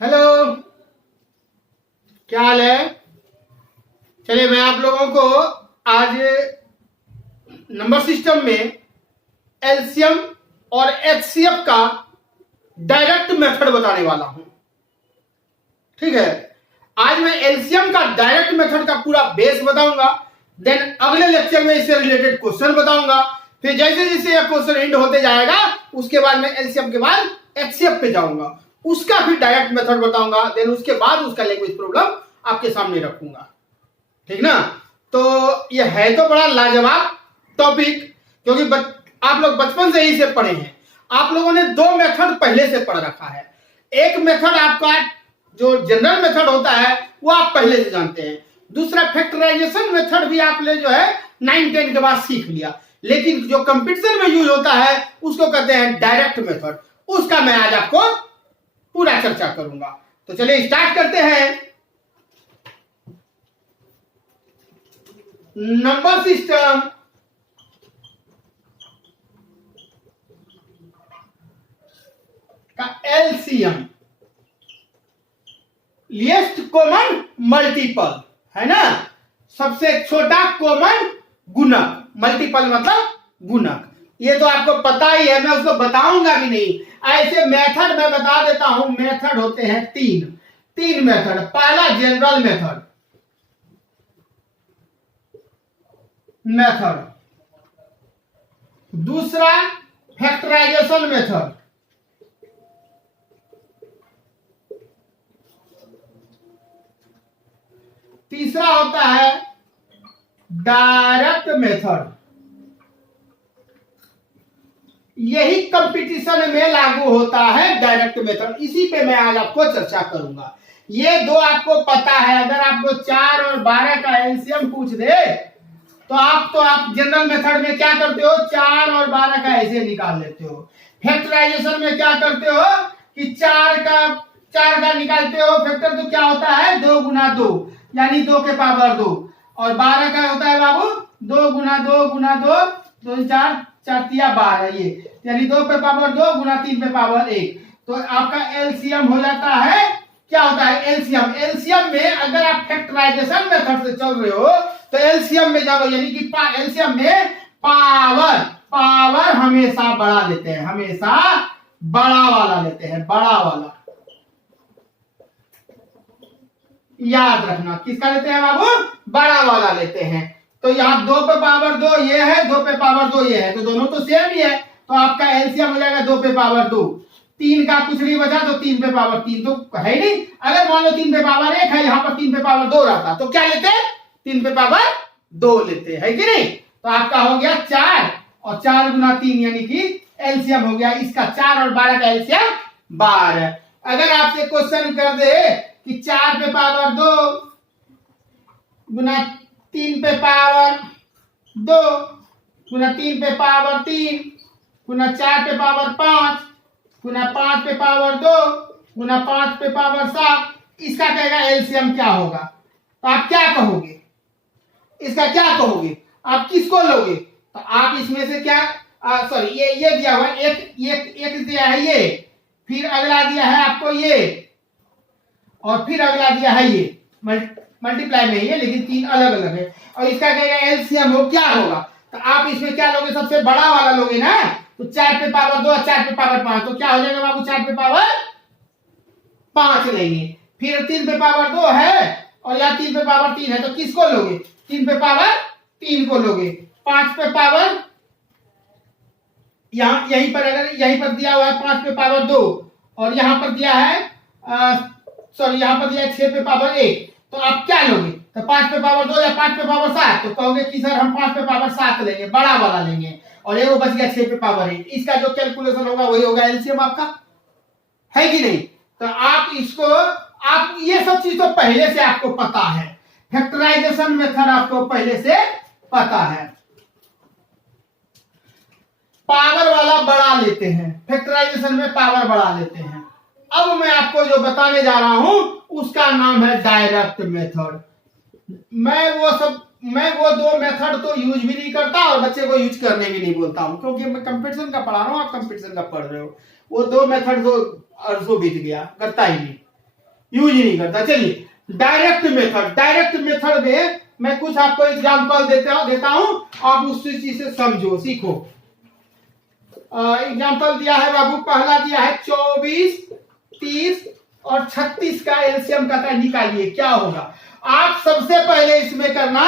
Hello, क्या हाल है। चलिए मैं आप लोगों को आज नंबर सिस्टम में एलसीएम और एचसीएफ का डायरेक्ट मेथड बताने वाला हूं। ठीक है, आज मैं एलसीएम का डायरेक्ट मेथड का पूरा बेस बताऊंगा। देन अगले लेक्चर में इससे रिलेटेड क्वेश्चन बताऊंगा। फिर जैसे जैसे यह क्वेश्चन एंड होते जाएगा उसके बाद मैं एलसीएम के बाद एचसीएफ पे जाऊंगा, उसका फिर डायरेक्ट मेथड बताऊंगा। देन उसके बाद उसका लैंग्वेज प्रॉब्लम आपके सामने रखूंगा। ठीक ना। तो यह है तो बड़ा लाजवाब टॉपिक, क्योंकि आप लोग बचपन से ही इसे पढ़े हैं। आप लोगों ने दो मेथड पहले से पढ़ रखा है। एक मेथड आपका जो जनरल मेथड होता है वो आप पहले से जानते हैं। दूसरा फैक्टराइजेशन मेथड भी आपने जो है 9-10 के बाद सीख लिया। लेकिन जो कंपटीशन में यूज होता है उसको कहते हैं डायरेक्ट मेथड। उसका मैं आज आपको पूरा चर्चा करूंगा। तो चलिए स्टार्ट करते हैं। नंबर सिस्टम का एलसीएम, लीस्ट कॉमन मल्टीपल, है ना। सबसे छोटा कॉमन गुणक, मल्टीपल मतलब गुणक। ये तो आपको पता ही है, मैं उसको बताऊंगा भी नहीं। ऐसे मेथड मैं बता देता हूं। मेथड होते हैं तीन मेथड। पहला जनरल मेथड, दूसरा फैक्टराइजेशन मेथड, तीसरा होता है डायरेक्ट मेथड। यही कंपटीशन में लागू होता है डायरेक्ट मेथड। इसी पे मैं आज आपको चर्चा करूंगा। ये दो आपको पता है। अगर आपको 4 और 12 का एलसीएम पूछ दे तो आप जनरल मेथड में क्या करते हो, 4 और 12 का ऐसे निकाल लेते हो। फैक्टराइजेशन में क्या करते हो कि 4 का निकालते हो। फैक्टर तो क्या होता है, 2 गुना 2 यानी 2 के पावर 2। और 12 का होता है बाबू 2 गुना 2 गुना 2, 2 4 4 तिया 12, ये यानी 2 पे पावर 2 गुना 3 पे पावर 1। तो आपका एलसीएम हो जाता है, क्या होता है एलसीएम। एलसीएम में अगर आप फैक्टराइजेशन मेथड से चल रहे हो तो एलसीएम में जाओ, यानी कि एलसीएम में पावर हमेशा बड़ा लेते हैं, हमेशा बड़ा वाला लेते हैं, बड़ा वाला। याद रखना, किसका लेते हैं बाबू, बड़ा वाला लेते हैं। तो यहाँ 2 पे पावर 2 ये है, 2 पे पावर 2 ये है, तो दोनों तो सेम ही है। तो आपका एलसीएम हो जाएगा 2 पे पावर 2। 3 का कुछ नहीं बचा तो 3 पे पावर 3 तो है नहीं। अगर मान लो 3 पे पावर 1 है, यहाँ पर 3 पे पावर 2 रहता तो क्या लेते हैं, 3 पे पावर 2 लेते हैं कि नहीं। तो आपका हो गया 4 और 4 गुना 3 यानी कि एलसीएम हो गया इसका 4 और 12 का एलसीएम 12। अगर आपसे क्वेश्चन कर दे कि 4 पे पावर 2 गुना 3 पे पावर 2 गुना 3 पे पावर 3 गुना 4 पे पावर 5 गुना 5 पे पावर 2 गुना 5 पे पावर 7, इसका कहेगा एलसीएम क्या होगा। तो आप क्या कहोगे, इसका क्या कहोगे, आप किसको लोगे। तो आप इसमें से क्या, सॉरी ये दिया हुआ एक दिया है ये, फिर अगला दिया है आपको ये, और फिर अगला दिया है ये। मल्टीप्लाई में है लेकिन 3 अलग अलग है। और इसका कहेगा एलसीएम हो क्या होगा। तो आप इसमें क्या लोगे, सबसे बड़ा वाला लोगे ना। तो 4 पे पावर 2 और 4 पे पावर 5, तो क्या हो जाएगा बाबू, 4 पे पावर 5 लेंगे। फिर 3 पे पावर 2 है और यहाँ 3 पे पावर 3 है, तो किसको लोगे, 3 पे पावर 3 को लोगे। 5 पे पावर यहीं पर, अगर यहीं पर दिया हुआ है 5 पे पावर 2 और यहाँ पर दिया है सॉरी यहाँ पर दिया है 6 पे पावर 1, तो आप क्या लोगे। तो 5 पे पावर 2 या 5 पे पावर 7, तो कहोगे कि सर हम 5 पे पावर 7 लेंगे, बड़ा वाला लेंगे। और ये वो बच गया 6 पे पावर 1। इसका जो कैलकुलेशन होगा वही होगा एलसीएम आपका, है कि नहीं। तो आप इसको, आप ये सब चीज तो पहले से आपको पता है। फैक्टराइजेशन मेथड आपको पहले से पता है, पावर वाला बड़ा लेते हैं। फैक्टराइजेशन में पावर बड़ा लेते हैं। अब मैं आपको जो बताने जा रहा हूं उसका नाम है डायरेक्ट मेथड। मैं वो दो मेथड तो यूज भी नहीं करता और बच्चे को यूज करने भी नहीं बोलता हूं, क्योंकि मैं कंपटीशन का पढ़ा रहा हूं, आप कंपटीशन का पढ़ रहे हो। वो दो मेथड तो अर्सों बीत गया, करता ही नहीं। यूज ही नहीं करता। चलिए डायरेक्ट मेथड में मैं कुछ आपको एग्जांपल देता हूं, आप उस चीज से समझो सीखो। एग्जांपल दिया है बाबू, पहला दिया है 24, 30 और 36 का एलसीएम कहता है निकालिए, क्या होगा। आप सबसे पहले इसमें करना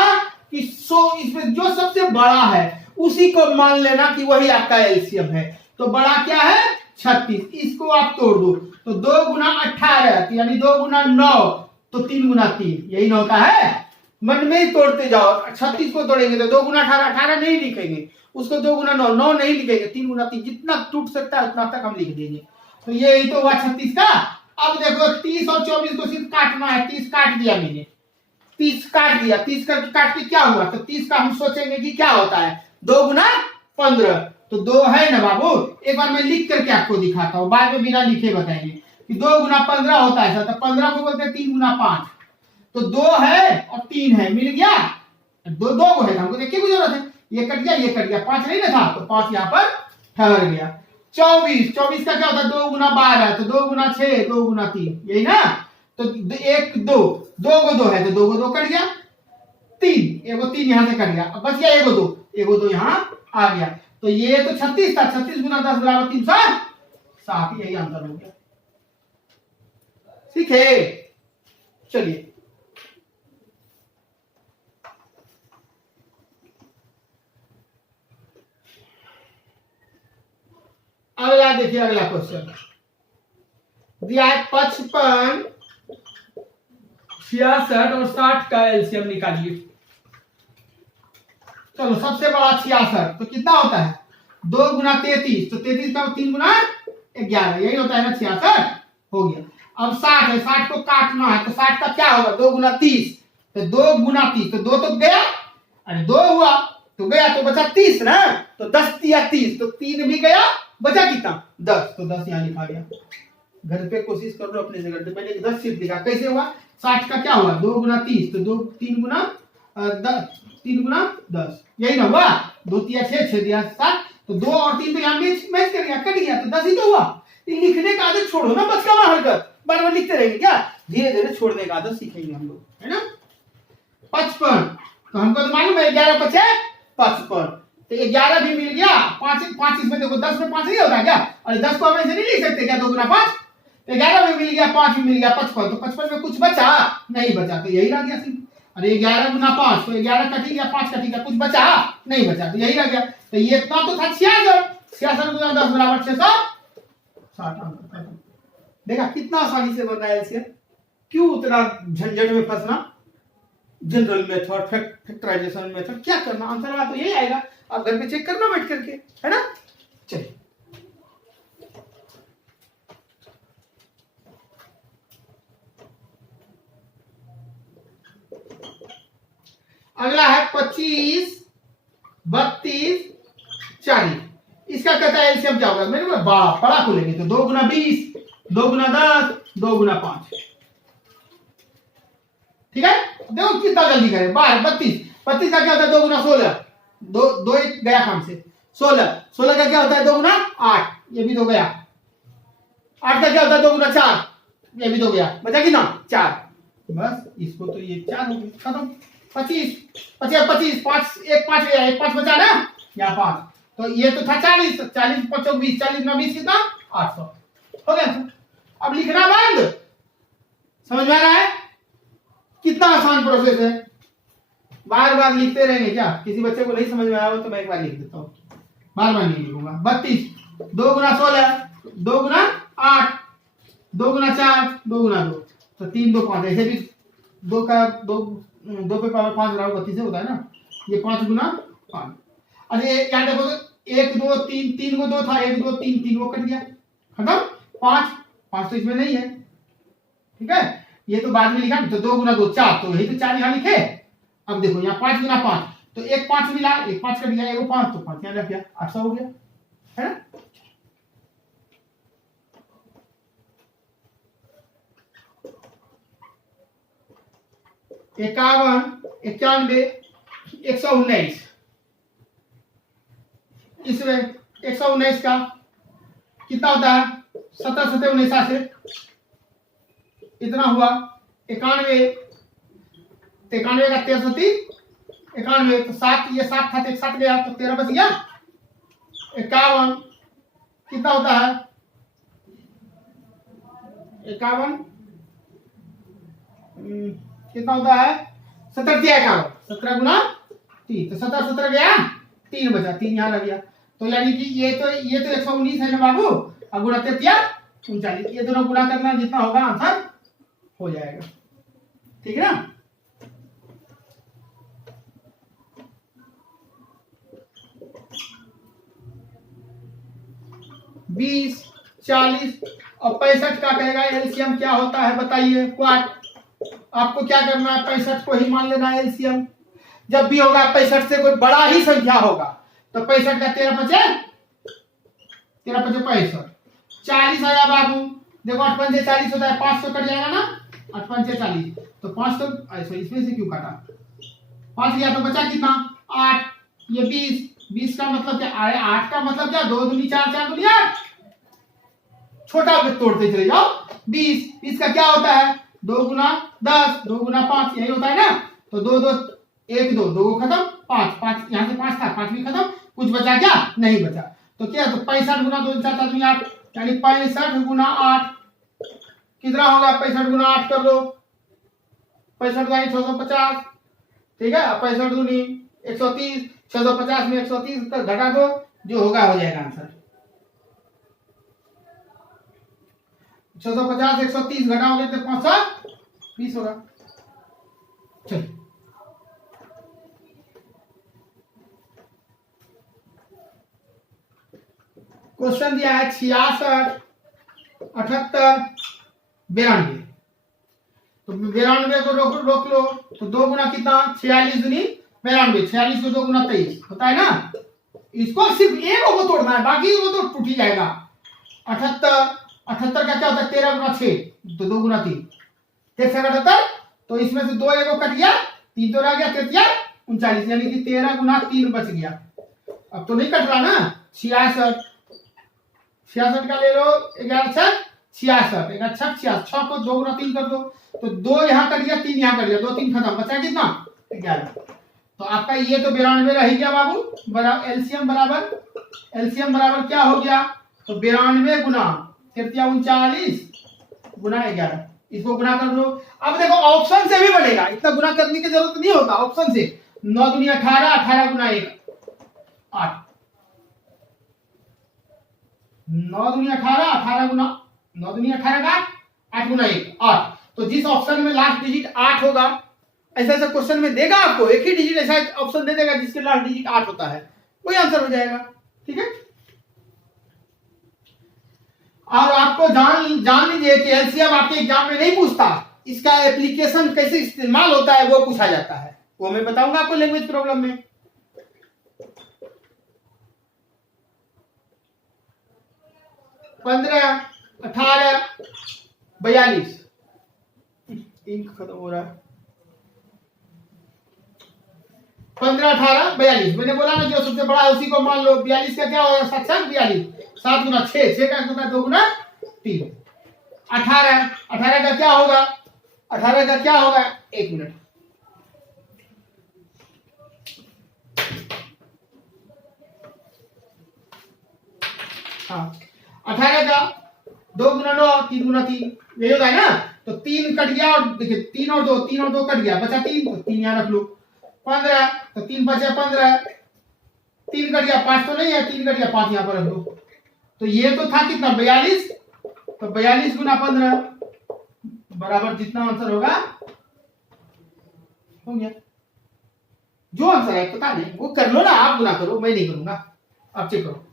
कि इसमें जो सबसे बड़ा है उसी को मान लेना कि वही आपका एलसीएम है। तो बड़ा क्या है 36, इसको आप तोड़ दो तो 2 गुना 18 यानी 2 गुना 9 तो 3 गुना 3 यही न होता है। मन में ही तोड़ते जाओ। 36 को तोड़ेंगे तो 2 गुना 18, 18 नहीं लिखेंगे, उसको 2 गुना 9, 9 नहीं लिखेंगे, 3 गुना 3, जितना टूट सकता है उतना तक हम लिख देंगे। तो यही तो हुआ 36 का। अब देखो 30 और 24 को सिर्फ काटना है। 30 काट दिया मैंने, 30 काट दिया, 30 का काट के क्या हुआ, तो 30 का हम सोचेंगे कि क्या होता है 2 गुना 15, तो 2 है ना बाबू। एक बार मैं लिख करके आपको दिखाता हूँ, बाद में बिना लिखे बताएंगे कि 2 गुना 15 होता है। तो 15 को बोलते हैं 3 गुना 5, तो 2 है और 3 है, मिल गया। 2 को है, हमको देखिए की जरूरत है, ये कट गया, ये कट गया, 5 नहीं ना था तो 5 यहाँ पर ठहर गया। 24 का क्या होता है 2 गुना 12, तो 2 गुना 6, 2 गुना 3, यही ना। तो 1 2, 2 को 2 है तो 2 को 2 कट गया, 3 एगो 3 यहां से कट गया, अब बच गया एगो 2, एगो 2 यहाँ आ गया। तो ये तो 36 था, 36 गुना 10 बराबर 360, यही आंसर हो गया। सीखे। चलिए अगला देखिए, अगला क्वेश्चन दिया है 55, 66 और 60 का एलसीएम निकालिए। चलो सबसे बड़ा 66, तो कितना होता है 2 गुना 33, तो 33 का 3 गुना 11, यही होता है ना 66, हो गया। अब 60 है, 60 को काटना है, तो 60 का क्या होगा 2 गुना 30, तो 2 गुना 30, तो 2 तो गया, अरे 2 हुआ तो गया, तो बचा 30 ना, तो 10 दिया 30, तो 3 भी गया, बचा कितना 10, तो 10 यहाँ लिखा गया। घर पे कोशिश कर लो अपने जगह, मैंने 10 सिर्फ लिखा, कैसे हुआ 60 का क्या हुआ 2 गुना 30, तो 2 3 गुना 10, 3 गुना 10, यही ना हुआ। 2 तिया 6, 6 दिया 7, तो 2 और 3 तो यहाँ मैच कर गया, कट गया, तो 10 ही तो हुआ। लिखने का आदत छोड़ो ना, बस का हरकत बार बार लिखते रहेंगे क्या, धीरे धीरे छोड़ने का आदत सीखेंगे हम लोग, है ना। 55, तो हमको तो मालूम है 11 5 55, तो 11 भी मिल गया, 5 इसमें देखो 10 में 5 नहीं होता क्या, और 10 को हम ऐसे नहीं लिख सकते क्या 2 गुना 5, तो 11 भी मिल गया, 5 भी मिल गया, 55, तो 55 में कुछ बचा नहीं बचा, तो यही रह गया सिर्फ। अरे 11 गुना 5, तो 11 कटी गया, 5 कटी गया, कुछ बचा नहीं बचा, तो यही रह गया। तो ये इतना तो था 66, 66 गुना 10 बराबर 660। देखा कितना आसानी से बन रहा है एलसीएम, क्यों उतना झंझट में फंसना। जनरल मेथड, फैक्टराइजेशन मेथड, क्या करना, आंसर वाला तो यही आएगा, आप घर पे चेक करना बैठ करके, है ना। चलिए अगला है 25, 32, 40, इसका कहता है एलसीएम क्या होगा, मेरे को बड़ा खोलेंगे तो 2 गुना 20, 2 गुना 10, 2 गुना 5, ठीक है। देखो कितना जल्दी करें, 32, 32 का क्या होता है 2 गुना 16, 2 एक गया काम से, 16, 16 का क्या होता है 2 गुना 8, ये भी 2 गया, 8 का क्या होता है 2 गुना 4, ये भी 2 गया, बचा कितना 4, बस इसको तो ये 4 हो गया, खत्म। 25, 25, 5 एक 5 गया, एक 5 बचा ना, यहाँ 5, तो ये तो था 40, 40 5 20, 40 में 20 कितना 800, हो गया। अब लिखना बंद, समझ में आ रहा है कितना आसान प्रोसेस है। बार बार लिखते रहेंगे क्या, किसी बच्चे को नहीं समझ में आया हो तो मैं एक बार लिख देता हूँ, बार बार नहीं लिखूंगा। 32, 2 गुना 16, 2 गुना 8, 2 गुना 4, 2 गुना 2, तो 3 2 5, ऐसे भी 2 का 2 पे पावर 5 बराबर 32 होता है ना, ये 5 गुना 5। अच्छा यहाँ देखो तो 1 2 3, 3 को 2 था, 1 2 3, 3 वो कट गया, खत्म। 5 तो इसमें नहीं है, ठीक है, ये तो बाद में लिखा, तो 2 गुना 2 4, तो यही तो 4 यहाँ लिखे। अब देखो यहाँ 5 गुना 5, तो एक 5 मिला, एक 5 कट गया, एक 5, तो 5 यहाँ रख गया, 800 हो गया, है ना। इक्यावन, 91, 119, इसमें 119 का कितना होता है 17 17 79, इतना हुआ 91, 91 का 13 91, तो 7, ये 7 था तो 7 गया तो 13 बच गया। 51 कितना होता है? 51 कितना होता है? 17 दिया 51, 17 गुना 3, तो 17 17 गया 3 बचा, 3 यहाँ लग गया। तो यानी कि ये तो 119 है ना बाबू, अब गुणा 39, ये दोनों गुणा करना, जितना होगा आंसर हो जाएगा। ठीक है ना? बीस, 40 और 65 का कहेगा एलसीएम क्या होता है बताइए। क्वाट आपको क्या करना है, 65 को ही मान लेना है एलसीएम। जब भी होगा 65 से कोई बड़ा ही संख्या होगा तो 65 का 13 पचे 65, 40 आया बाबू। देखो 8 पंजे 40 होता है, 500 कट जाएगा ना, 8 पंजे 40, तो 500 ऐसा इसमें से क्यों काटा, 5 गया तो बचा कितना 8, ये 20 का मतलब क्या, 8 का मतलब क्या, 2 दूनी 4, 4 दूनी 8, छोटा तोड़ते चले जाओ। 20 का क्या होता है, 2 गुना 10, 2 गुना 5, यही होता है ना। तो 2 2 1 2 2 खत्म, 5 5 यहाँ से 5 था, 5 भी खत्म, कुछ बचा क्या, नहीं बचा। तो क्या, तो 65 गुना 2 4 4 8, यानी 65 गुना 8 कितना होगा, 65 गुना 8 कर लो, 65 गुना 650, ठीक है। 65 दूनी 130, 650 में 130 तक घटा दो, जो होगा हो जाएगा आंसर। 650 130 घटाओगे तो 520 होगा। चलो क्वेश्चन दिया है 66, 78, 92। तो 92 को रोक लो, तो 2 गुना कितना, 46 दूनी 92, 46 को 2 गुना 23 होता है ना। इसको सिर्फ एक को तोड़ना है, बाकी को तो टूट ही जाएगा। 78 का क्या होता है, 13 गुना 6, तो 2 गुना 3, 78, तो इसमें से 2 एक कट गया, 3 तो रह गया, 39, यानी कि 13 गुना 3 बच गया। अब तो नहीं कट रहा ना, 66 का ले लो, 11 6 66, 11 6 66, 6 को 2 गुना 3 कर दो, तो 2 यहाँ कट गया, 3 यहाँ कट गया, 2 3 खत्म, बचा कितना 11। तो आपका ये तो 92 रह गया बाबू। एलसीएम बराबर क्या हो गया, तो 92 गुना 39 गुना 11, इसको गुना कर दो। अब देखो ऑप्शन से भी बनेगा, इतना गुना करने की जरूरत नहीं होता, ऑप्शन से 9 दूनी 18, 18 गुना 1 8, 9 दूनी 18, 18 गुना 9 दूनी 18 का 8 गुना 1 8। तो जिस ऑप्शन में लास्ट डिजिट 8 होगा, ऐसा ऐसा क्वेश्चन में देगा आपको, एक ही डिजिट ऐसा ऑप्शन दे देगा जिसके लास्ट डिजिट 8 होता है, वही आंसर हो जाएगा। ठीक है। और आपको जान लीजिए कि एलसीएम आपके एग्जाम में नहीं पूछता, इसका एप्लीकेशन कैसे इस्तेमाल होता है वो पूछा जाता है, वो मैं बताऊंगा आपको लैंग्वेज प्रॉब्लम में। 15 18 42, इंक खत्म हो रहा है। 15 18 42, मैंने बोला ना जो सबसे बड़ा है उसी को मान लो। 42 का क्या होगा, 7 42, 7 गुना 6, 6 का होता है 2 गुना 3। 18 का क्या होगा, 18 का क्या होगा, 1 मिनट, हाँ 18 का 2 गुना 9, 3 गुना 3, यही होता है ना। तो 3 कट गया, और देखिए 3 और 2 कट गया, बचा 3, तो 3 यहाँ रख लो। 15, तो 3 बचा 15, 3 कट गया, 5 तो नहीं है, 3 कट गया, 5 यहाँ पर रख दो। तो ये तो था कितना 42, तो 42 गुना 15 बराबर जितना आंसर होगा हो गया। जो आंसर है पता नहीं, वो कर लो ना, आप गुना करो, मैं नहीं करूंगा, आप चेक करो।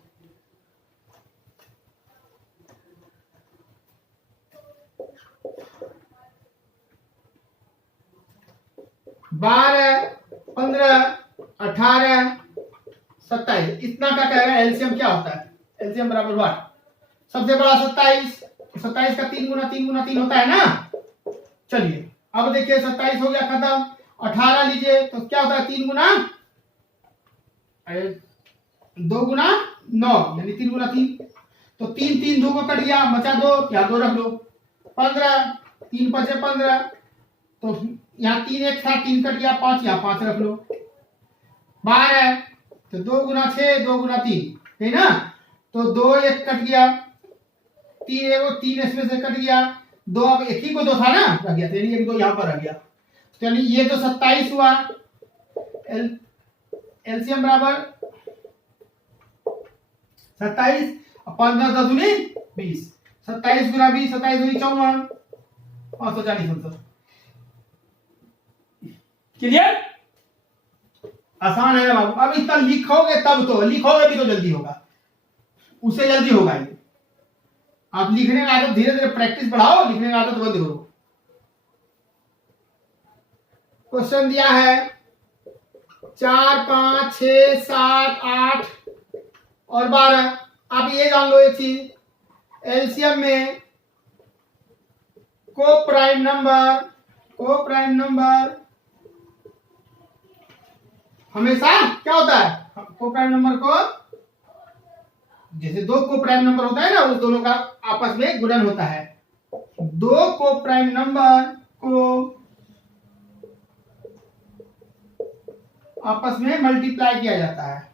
बारह 15 18 27, इतना का कहेगा एलसीएम क्या होता है, एलसीएम बराबर व्हाट, सबसे बड़ा 27, 27 का 3 गुना 3 गुना 3 होता है ना। चलिए अब देखिए 27 हो गया खत्म, 18 लीजिए तो क्या होता है 3 गुना 2 गुना 9, यानी 3 गुना 3, तो 3 3 2 को कट गया, बचा 2, या 2 रख लो। 15 3 5 15, तो यहाँ 3 एक था, 3 कट गया, 5 यहाँ 5 रख लो, 12, तो 2 गुना 6 2 गुना 3, है ना। तो 2 एक कट गया, 3 है वो 3 इसमें से कट गया, 2 अब एक ही को 2 था ना, रह गया, तो यानी 1 2 यहाँ पर रह गया, तो यानी ये तो 27 हुआ। एलसीएम बराबर 27, 15 10 दूनी 20, 27 गुना 20, 27 दूनी 54, 540 आंसर। क्लियर? आसान है ना बाबू। अब इतना लिखोगे तब तो, लिखोगे भी तो जल्दी होगा, उससे जल्दी होगा ये। आप लिखने का आदत धीरे धीरे प्रैक्टिस बढ़ाओ, लिखने का आदत बंद करो। क्वेश्चन दिया है 4 5 6 7 8 और 12। आप ये जान लो एक चीज, एलसीएम में को प्राइम नंबर हमेशा क्या होता है, को प्राइम नंबर को, जैसे 2 को प्राइम नंबर होता है ना, उस दोनों का आपस में गुणन होता है। 2 को प्राइम नंबर को आपस में मल्टीप्लाई किया जाता है।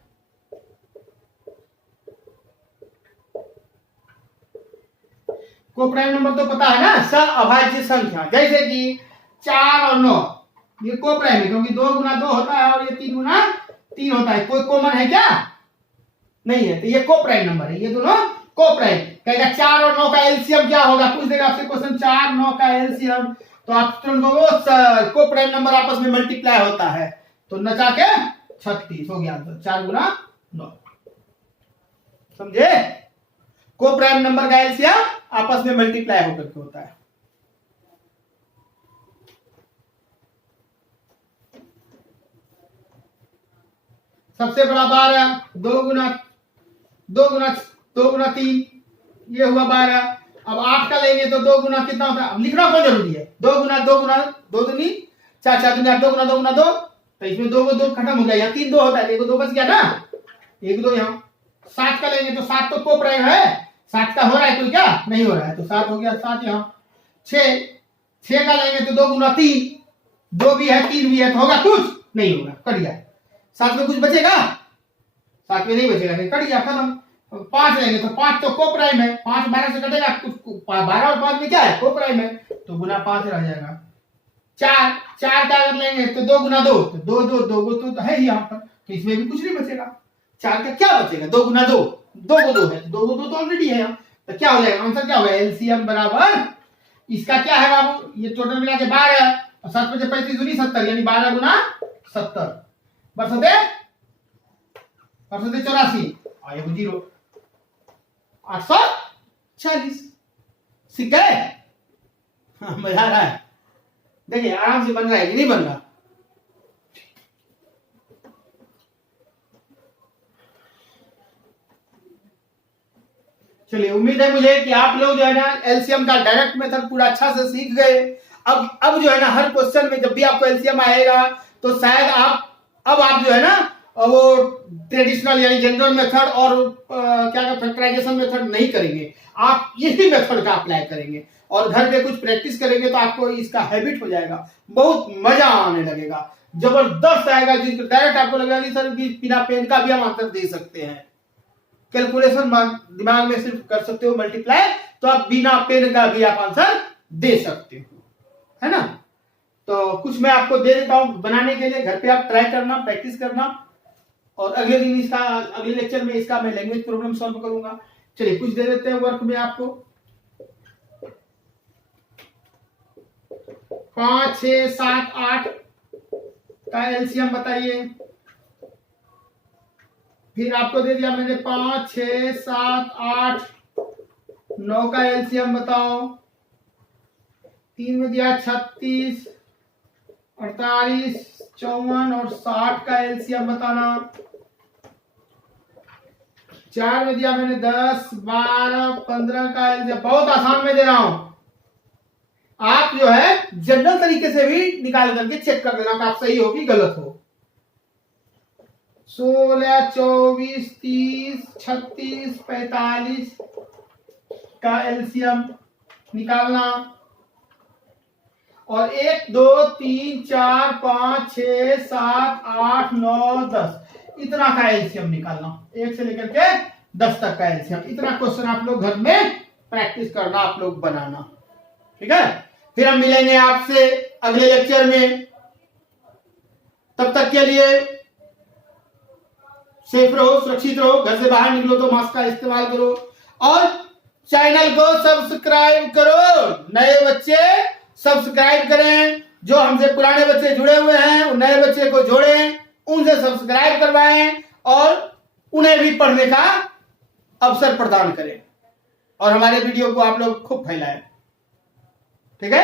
को प्राइम नंबर तो पता है ना, सअभाज्य संख्या, जैसे कि 4 और 9, ये को प्राइम है क्योंकि 2 गुना 2 होता है और ये 3 गुना 3 होता है। कोई कॉमन है क्या? नहीं है, तो ये को प्राइम नंबर है, ये दोनों को प्राइम। कहेगा 4 और 9 का एलसीएम क्या होगा, पूछ देगा आपसे क्वेश्चन, 4 9 का एलसीएम, तो आप तुरंत को प्राइम नंबर आपस में मल्टीप्लाई होता है, तो नचा के 36 हो गया आंसर, 4 गुना 9। समझे? को प्राइम नंबर का एलसीएम आपस में मल्टीप्लाई होकर के होता है। सबसे बड़ा 12, 2 गुना 3, ये हुआ 12। अब 8 का लेंगे तो 2 गुना कितना होता है, अब लिखना कौन जरूरी है, 2 गुना 2 दूनी 4 4 दूनी 8, 2 गुना 2, तो इसमें 2 को 2 खत्म हो गया, यहाँ 3 2 होता है, 1 2 बच गया ना, 1 2 यहाँ। 7 का लेंगे तो 7 तो को प्राइम है, 7 का हो रहा है कोई क्या, नहीं हो रहा है, तो 7 हो गया, 7 यहाँ। 6 का लेंगे तो 2 गुना 3, 2 भी है 3 भी है, तो होगा कुछ नहीं होगा, कट गया। 7 में कुछ बचेगा, 7 में नहीं बचेगा, कट गया, खत्म। 5 लेंगे तो 5 तो को प्राइम है, 5 12 से कटेगा, कुछ 12 और 5 में क्या है, को प्राइम है, तो गुना 5 रह जाएगा। 4 का अगर लेंगे तो 2 गुना 2, तो 2 तो है ही यहाँ पर, तो इसमें भी कुछ नहीं बचेगा। 4 का क्या बचेगा, 2 गुना 2, 2 को 2 है, 2 को 2 तो ऑलरेडी है यहाँ, तो क्या हो जाएगा आंसर, क्या होगा, एलसीएम बराबर, इसका क्या है बाबू, ये टोटल मिला के 12 और 7 में 35 दूनी 70, यानी 12 गुना 70 बरसते 84 और ये 0, 840। सीख गए? हाँ, मजा आ रहा है, देखिए आराम से बन रहा है कि नहीं बन रहा। चलिए, उम्मीद है मुझे कि आप लोग जो है ना एलसीएम का डायरेक्ट मेथड पूरा अच्छा से सीख गए। अब जो है ना हर क्वेश्चन में जब भी आपको एलसीएम आएगा तो शायद आप जो है ना वो ट्रेडिशनल यानी जनरल मेथड और क्या फैक्टराइजेशन मेथड नहीं करेंगे, आप यही मेथड का अप्लाई करेंगे और घर पे कुछ प्रैक्टिस करेंगे तो आपको इसका हैबिट हो जाएगा, बहुत मजा आने लगेगा, जबरदस्त आएगा, जिसको डायरेक्ट आपको लगेगा कि सर बिना पेन का भी हम आंसर दे सकते हैं। कैलकुलेशन दिमाग में सिर्फ कर सकते हो मल्टीप्लाई, तो आप बिना पेन का भी आप आंसर दे सकते हो, है ना। तो कुछ मैं आपको दे देता हूं बनाने के लिए, घर पे आप ट्राई करना, प्रैक्टिस करना, और अगले लेक्चर में इसका मैं लैंग्वेज प्रॉब्लम सॉल्व करूंगा। चलिए कुछ दे देते हैं वर्क में आपको। 5 6 7 8 का एलसीएम बताइए। फिर आपको दे दिया मैंने 5 6 7 8 9 का एलसीएम बताओ। 3 में दिया 36 48 54 और 60 का एलसीएम बताना। 4 में दिया मैंने 10 12 15 का एलसीएम। बहुत आसान में दे रहा हूं, आप जो है जनरल तरीके से भी निकाल करके चेक कर देना कि आप सही हो कि गलत हो। 16 24 30 36 45 का एलसीएम निकालना। और 1 2 3 4 5 6 7 8 9 10 इतना का एलसीएम निकालना, 1 से लेकर के 10 तक का एलसीएम। इतना क्वेश्चन आप लोग घर में प्रैक्टिस करना, आप लोग बनाना, ठीक है। फिर हम मिलेंगे आपसे अगले लेक्चर में, तब तक के लिए सेफ रहो, सुरक्षित रहो, घर से बाहर निकलो तो मास्क का इस्तेमाल करो और चैनल को सब्सक्राइब करो। नए बच्चे सब्सक्राइब करें, जो हमसे पुराने बच्चे जुड़े हुए हैं नए बच्चे को जोड़ें, उनसे सब्सक्राइब करवाएं और उन्हें भी पढ़ने का अवसर प्रदान करें और हमारे वीडियो को आप लोग खूब फैलाएं, ठीक है।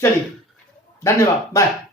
चलिए, धन्यवाद, बाय।